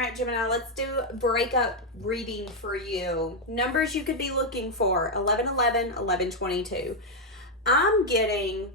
All right, Gemini, let's do breakup reading for you. Numbers you could be looking for, 1111, 1122. I'm getting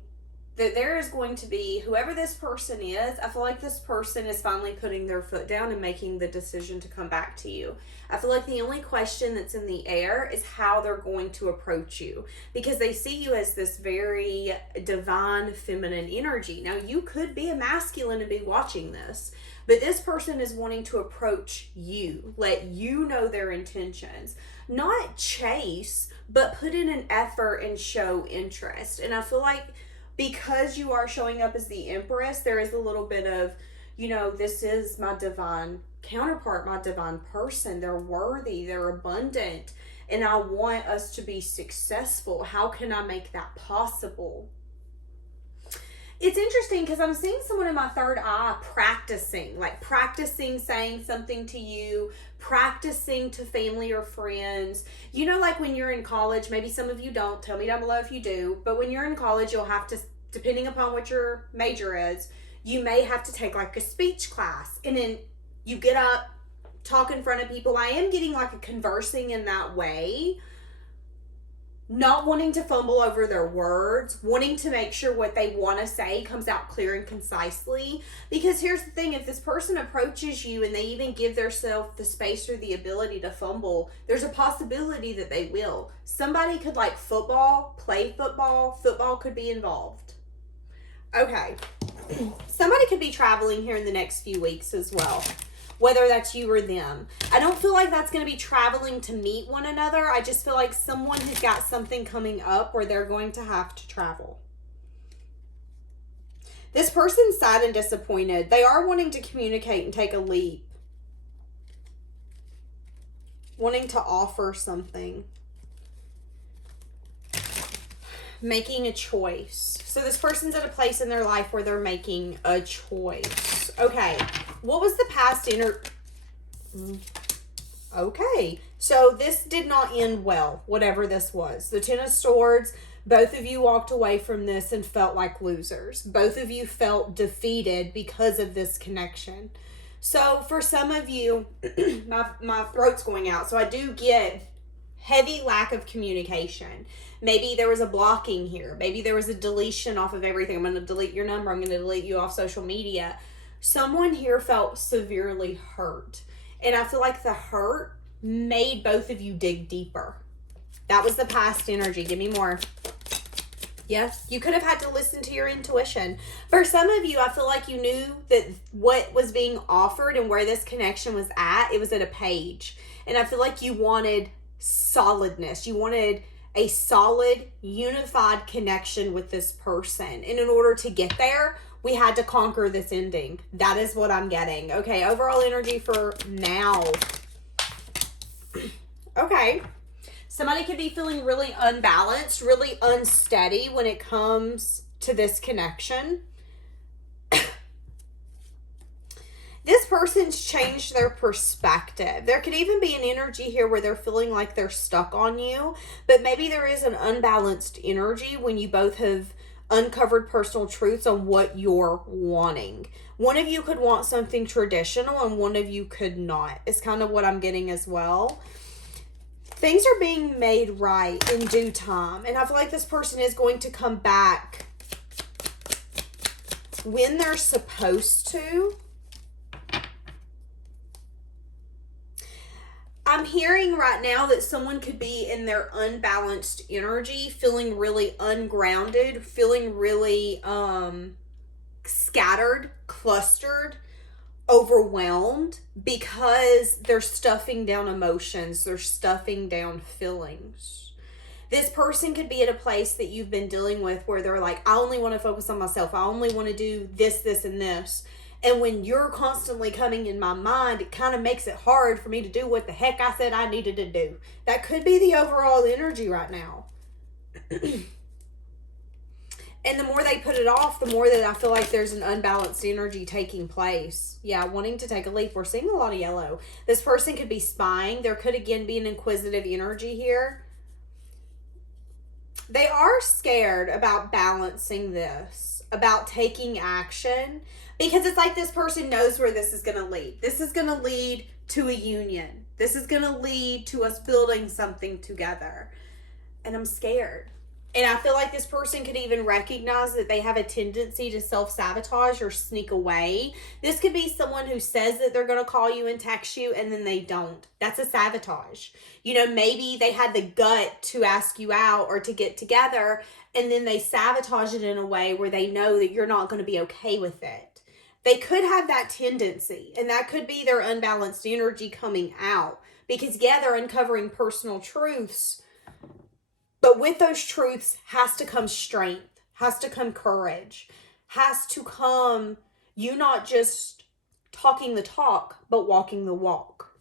that there is going to be, whoever this person is, I feel like this person is finally putting their foot down and making the decision to come back to you. I feel like the only question that's in the air is how they're going to approach you, because they see you as this very divine feminine energy. Now, you could be a masculine and be watching this, but this person is wanting to approach you, let you know their intentions, not chase, but put in an effort and show interest. And I feel like because you are showing up as the Empress, there is a little bit of, this is my divine counterpart, my divine person. They're worthy, they're abundant, and I want us to be successful. How can I make that possible? It's interesting because I'm seeing someone in my third eye practicing saying something to you, practicing to family or friends. Like when you're in college, maybe some of you don't, tell me down below if you do, but when you're in college, you'll have to, depending upon what your major is, you may have to take like a speech class, and then you get up, talk in front of people. I am getting like a conversing in that way, not wanting to fumble over their words, wanting to make sure what they want to say comes out clear and concisely. Because here's the thing, if this person approaches you and they even give themselves the space or the ability to fumble, there's a possibility that they will. Somebody could like play football could be involved. Okay. Somebody could be traveling here in the next few weeks as well, whether that's you or them. I don't feel like that's going to be traveling to meet one another. I just feel like someone has got something coming up where they're going to have to travel. This person's sad and disappointed. They are wanting to communicate and take a leap. Wanting to offer something. Making a choice. So this person's at a place in their life where they're making a choice. Okay. What was the past Okay. So this did not end well, whatever this was. The Ten of Swords, both of you walked away from this and felt like losers. Both of you felt defeated because of this connection. So for some of you, my throat's going out. So I do get heavy lack of communication. Maybe there was a blocking here. Maybe there was a deletion off of everything. I'm going to delete your number. I'm going to delete you off social media. Someone here felt severely hurt. And I feel like the hurt made both of you dig deeper. That was the past energy. Give me more. Yes, you could have had to listen to your intuition. For some of you, I feel like you knew that what was being offered and where this connection was at, it was at a page. And I feel like you wanted solidness. You wanted a solid, unified connection with this person. And in order to get there, we had to conquer this ending. That is what I'm getting. Okay, overall energy for now. Okay. Somebody could be feeling really unbalanced, really unsteady when it comes to this connection. This person's changed their perspective. There could even be an energy here where they're feeling like they're stuck on you, but maybe there is an unbalanced energy when you both have uncovered personal truths on what you're wanting. One of you could want something traditional and one of you could not. It's kind of what I'm getting as well. Things are being made right in due time, and I feel like this person is going to come back when they're supposed to. I'm hearing right now that someone could be in their unbalanced energy, feeling really ungrounded, feeling really scattered, clustered, overwhelmed, because they're stuffing down emotions, they're stuffing down feelings. This person could be at a place that you've been dealing with where they're like, I only want to focus on myself. I only want to do this, this, and this. And when you're constantly coming in my mind, it kind of makes it hard for me to do what the heck I said I needed to do. That could be the overall energy right now. And the more they put it off, the more that I feel like there's an unbalanced energy taking place. Yeah, wanting to take a leap. We're seeing a lot of yellow. This person could be spying. There could again be an inquisitive energy here. They are scared about balancing this, about taking action, Because it's like this person knows where this is going to lead. This is going to lead to a union. This is going to lead to us building something together. And I'm scared. And I feel like this person could even recognize that they have a tendency to self-sabotage or sneak away. This could be someone who says that they're going to call you and text you and then they don't. That's a sabotage. You know, maybe they had the gut to ask you out or to get together, and then they sabotage it in a way where they know that you're not going to be okay with it. They could have that tendency, and that could be their unbalanced energy coming out. Because, yeah, they're uncovering personal truths, but with those truths has to come strength, has to come courage, has to come you not just talking the talk, but walking the walk.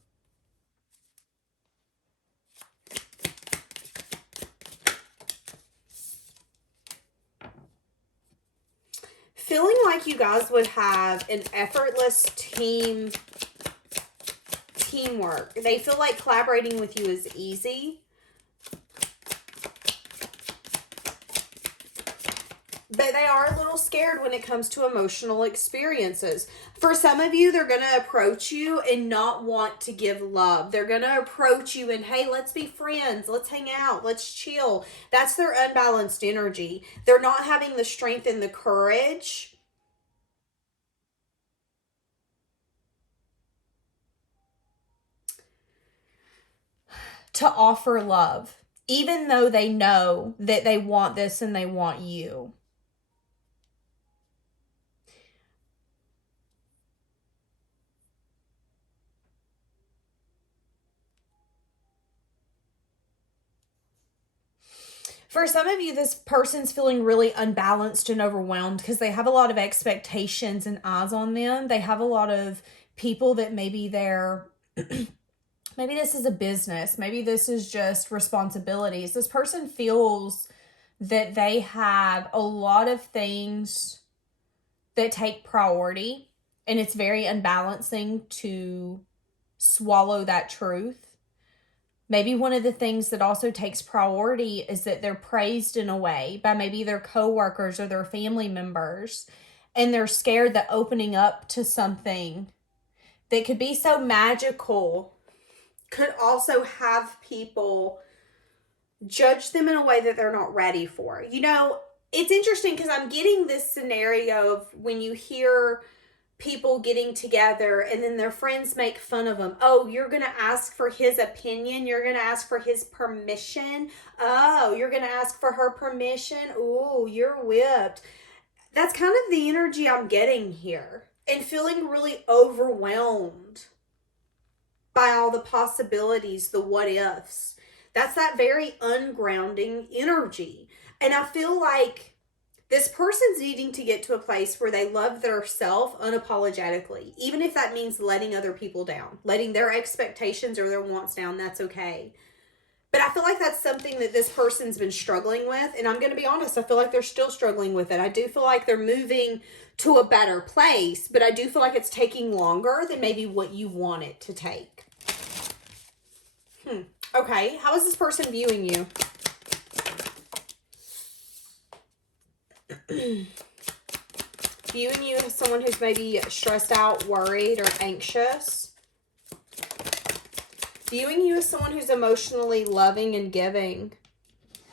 Feeling like you guys would have an effortless teamwork. They feel like collaborating with you is easy. But they are a little scared when it comes to emotional experiences. For some of you, they're going to approach you and not want to give love. They're going to approach you and, hey, let's be friends. Let's hang out. Let's chill. That's their unbalanced energy. They're not having the strength and the courage to offer love, even though they know that they want this and they want you. For some of you, this person's feeling really unbalanced and overwhelmed because they have a lot of expectations and eyes on them. They have a lot of people that maybe they're, maybe this is a business. Maybe this is just responsibilities. This person feels that they have a lot of things that take priority, and it's very unbalancing to swallow that truth. Maybe one of the things that also takes priority is that they're praised in a way by maybe their coworkers or their family members, and they're scared that opening up to something that could be so magical could also have people judge them in a way that they're not ready for. You know, it's interesting because I'm getting this scenario of when you hear people getting together and then their friends make fun of them. Oh, you're going to ask for his opinion. You're going to ask for his permission. Oh, you're going to ask for her permission. Oh, you're whipped. That's kind of the energy I'm getting here, and feeling really overwhelmed by all the possibilities, the what ifs. That's that very ungrounding energy. And I feel like this person's needing to get to a place where they love their self unapologetically. Even if that means letting other people down, letting their expectations or their wants down, that's okay. But I feel like that's something that this person's been struggling with. And I'm going to be honest, I feel like they're still struggling with it. I do feel like they're moving to a better place, but I do feel like it's taking longer than maybe what you want it to take. Okay, how is this person viewing you? Viewing you as someone who's maybe stressed out, worried, or anxious. Viewing you as someone who's emotionally loving and giving.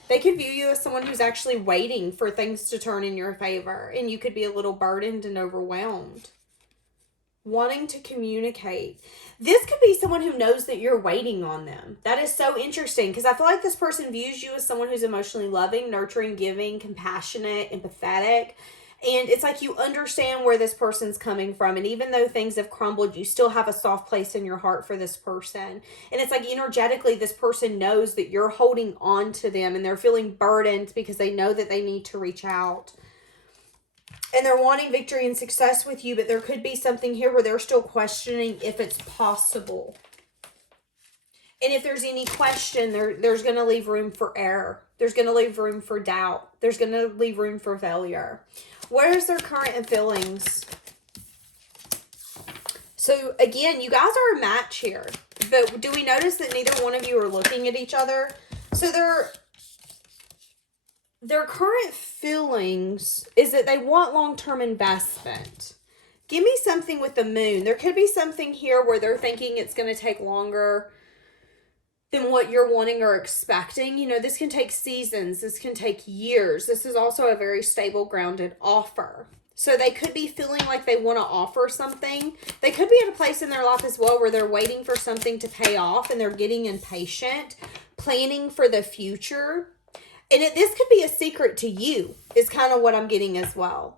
They could view you as someone who's actually waiting for things to turn in your favor, and you could be a little burdened and overwhelmed. Wanting to communicate. This could be someone who knows that you're waiting on them. That is so interesting because I feel like this person views you as someone who's emotionally loving, nurturing, giving, compassionate, empathetic. And it's like you understand where this person's coming from. And even though things have crumbled, you still have a soft place in your heart for this person. And it's like energetically, this person knows that you're holding on to them and they're feeling burdened because they know that they need to reach out. And they're wanting victory and success with you, but there could be something here where they're still questioning if it's possible. And if there's any question, there's going to leave room for error. There's going to leave room for doubt. There's going to leave room for failure. Where is their current feelings? So again, you guys are a match here. But do we notice that neither one of you are looking at each other? So their current feelings is that they want long-term investment. Give me something with the moon. There could be something here where they're thinking it's going to take longer than what you're wanting or expecting. You know, this can take seasons. This can take years. This is also a very stable, grounded offer. So they could be feeling like they want to offer something. They could be at a place in their life as well where they're waiting for something to pay off and they're getting impatient, planning for the future. And this could be a secret to you, is kind of what I'm getting as well.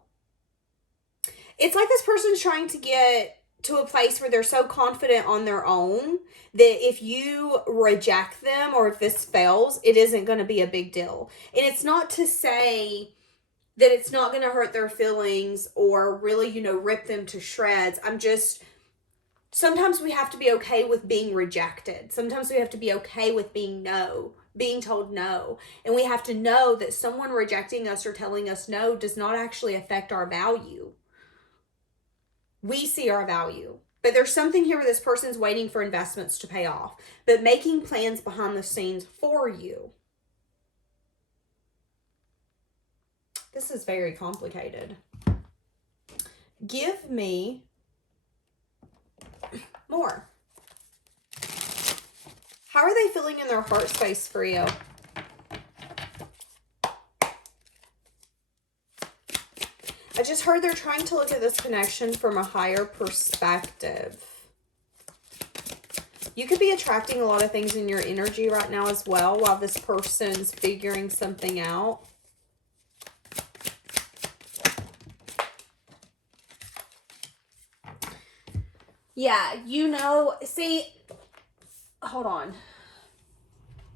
It's like this person's trying to get to a place where they're so confident on their own that if you reject them or if this fails, it isn't going to be a big deal. And it's not to say that it's not going to hurt their feelings or really, you know, rip them to shreds. Sometimes we have to be okay with being rejected. Sometimes we have to be okay with being told no. And we have to know that someone rejecting us or telling us no does not actually affect our value. We see our value. But there's something here where this person's waiting for investments to pay off, but making plans behind the scenes for you. This is very complicated. Give me more. How are they feeling in their heart space for you? I just heard they're trying to look at this connection from a higher perspective. You could be attracting a lot of things in your energy right now as well while this person's figuring something out. Yeah, you know, see, hold on.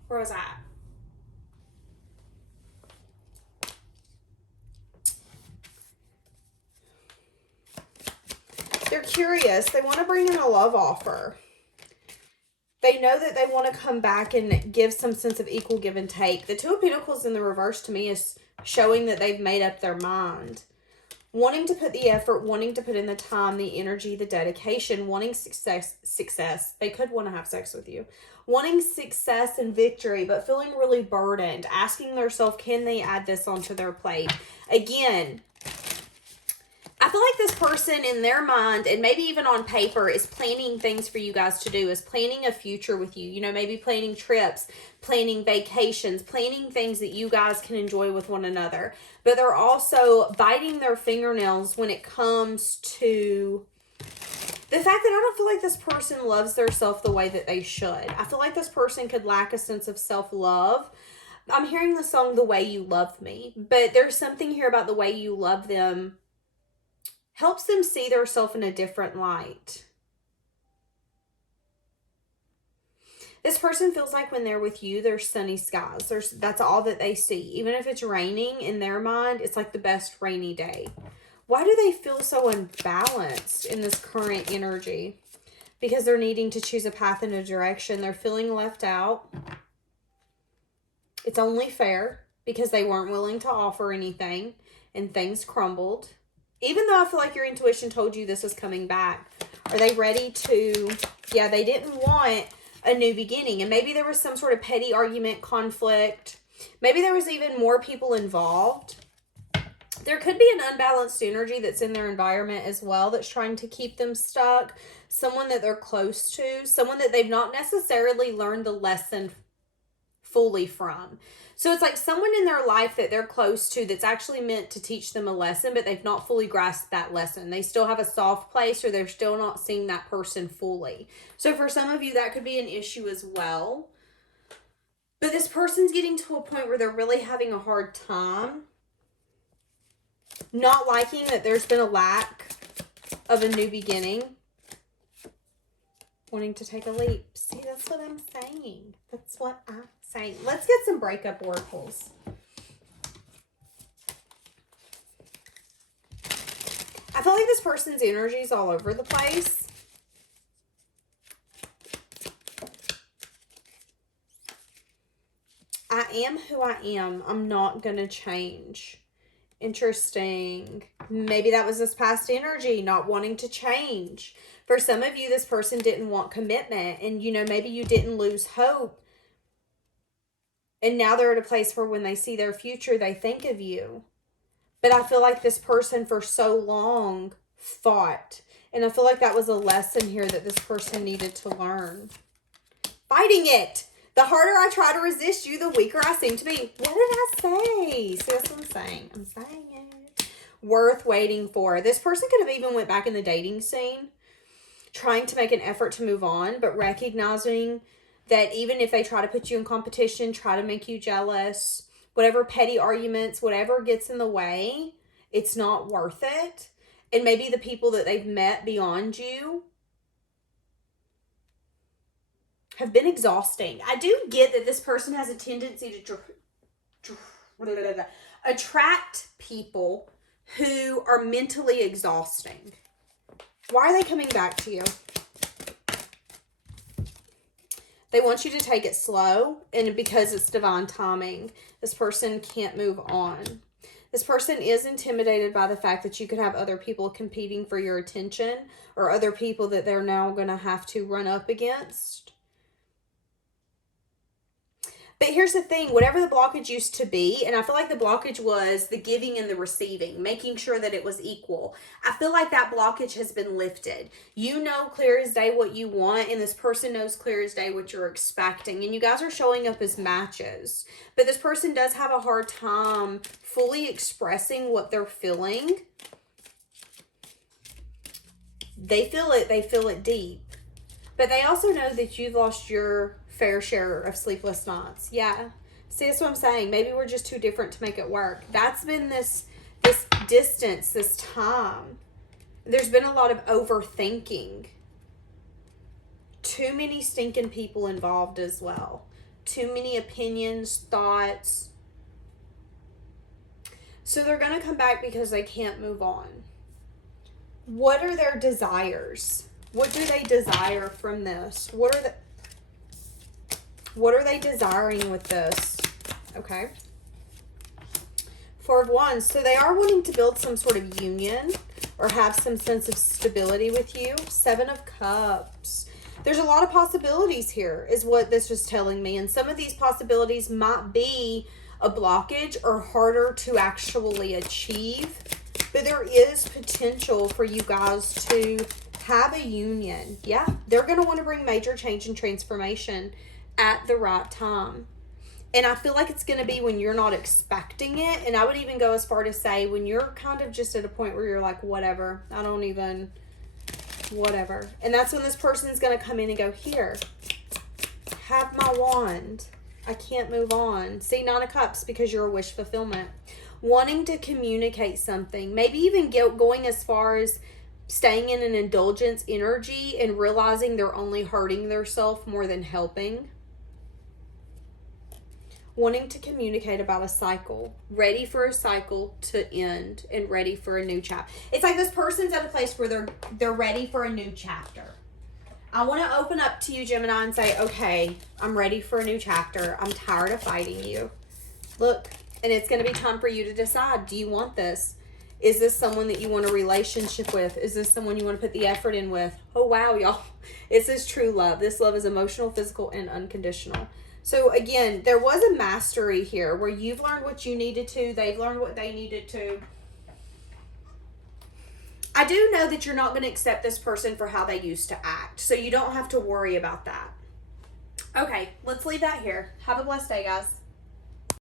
Where was I at? They're curious. They want to bring in a love offer. They know that they want to come back and give some sense of equal give and take. The Two of Pentacles in the reverse to me is showing that they've made up their mind. Wanting to put the effort, wanting to put in the time, the energy, the dedication, wanting success. They could want to have sex with you. Wanting success and victory, but feeling really burdened. Asking themselves, can they add this onto their plate? Again, I feel like this person in their mind, and maybe even on paper, is planning things for you guys to do, is planning a future with you. You know, maybe planning trips, planning vacations, planning things that you guys can enjoy with one another. But they're also biting their fingernails when it comes to the fact that I don't feel like this person loves themselves the way that they should. I feel like this person could lack a sense of self-love. I'm hearing the song The Way You Love Me, but there's something here about the way you love them helps them see themselves in a different light. This person feels like when they're with you, there's sunny skies. That's all that they see. Even if it's raining, in their mind, it's like the best rainy day. Why do they feel so unbalanced in this current energy? Because they're needing to choose a path and a direction. They're feeling left out. It's only fair because they weren't willing to offer anything and things crumbled. Even though I feel like your intuition told you this was coming back. Are they ready to, yeah, they didn't want a new beginning. And maybe there was some sort of petty argument, conflict. Maybe there was even more people involved. There could be an unbalanced energy that's in their environment as well that's trying to keep them stuck. Someone that they're close to. Someone that they've not necessarily learned the lesson fully from. So it's like someone in their life that they're close to that's actually meant to teach them a lesson, but they've not fully grasped that lesson. They still have a soft place, or they're still not seeing that person fully. So for some of you, that could be an issue as well. But this person's getting to a point where they're really having a hard time, not liking that there's been a lack of a new beginning, wanting to take a leap. See, that's what I'm saying. That's what I'm saying. Let's get some breakup oracles. I feel like this person's energy is all over the place. I am who I am. I'm not going to change. Interesting. Maybe that was this past energy, not wanting to change. For some of you, this person didn't want commitment, and you know, maybe you didn't lose hope. And now they're at a place where when they see their future, they think of you. But I feel like this person for so long fought. And I feel like that was a lesson here that this person needed to learn. Fighting it. The harder I try to resist you, the weaker I seem to be. What did I say? See, that's what I'm saying. I'm saying it. Worth waiting for. This person could have even went back in the dating scene, trying to make an effort to move on, but recognizing that even if they try to put you in competition, try to make you jealous, whatever petty arguments, whatever gets in the way, it's not worth it. And maybe the people that they've met beyond you have been exhausting. I do get that this person has a tendency to attract people who are mentally exhausting. Why are they coming back to you? They want you to take it slow, and because it's divine timing, this person can't move on. This person is intimidated by the fact that you could have other people competing for your attention, or other people that they're now going to have to run up against. But here's the thing, whatever the blockage used to be, and I feel like the blockage was the giving and the receiving, making sure that it was equal. I feel like that blockage has been lifted. You know clear as day what you want, and this person knows clear as day what you're expecting, and you guys are showing up as matches. But this person does have a hard time fully expressing what they're feeling. They feel it deep. But they also know that you've lost your fair share of sleepless nights. Yeah. See, that's what I'm saying. Maybe we're just too different to make it work. That's been this distance, this time. There's been a lot of overthinking. Too many stinking people involved as well. Too many opinions, thoughts. So they're going to come back because they can't move on. What are their desires? What do they desire from this? What are they desiring with this? Okay. Four of Wands. So they are wanting to build some sort of union or have some sense of stability with you. Seven of Cups. There's a lot of possibilities here is what this was telling me. And some of these possibilities might be a blockage or harder to actually achieve. But there is potential for you guys to have a union. Yeah, they're going to want to bring major change and transformation at the right time. And I feel like it's going to be when you're not expecting it. And I would even go as far to say when you're kind of just at a point where you're like, whatever, whatever. And that's when this person is going to come in and go, here, have my wand. I can't move on. See, Nine of Cups, because you're a wish fulfillment. Wanting to communicate something. Maybe even going as far as staying in an indulgence energy and realizing they're only hurting themselves more than helping. Wanting to communicate about a cycle. Ready for a cycle to end and ready for a new chapter. It's like this person's at a place where they're ready for a new chapter. I want to open up to you, Gemini, and say, okay, I'm ready for a new chapter. I'm tired of fighting you. Look, and it's going to be time for you to decide. Do you want this? Is this someone that you want a relationship with? Is this someone you want to put the effort in with? Oh, wow, y'all. This is true love. This love is emotional, physical, and unconditional. So, again, there was a mastery here where you've learned what you needed to. They've learned what they needed to. I do know that you're not going to accept this person for how they used to act. So, you don't have to worry about that. Okay, let's leave that here. Have a blessed day, guys.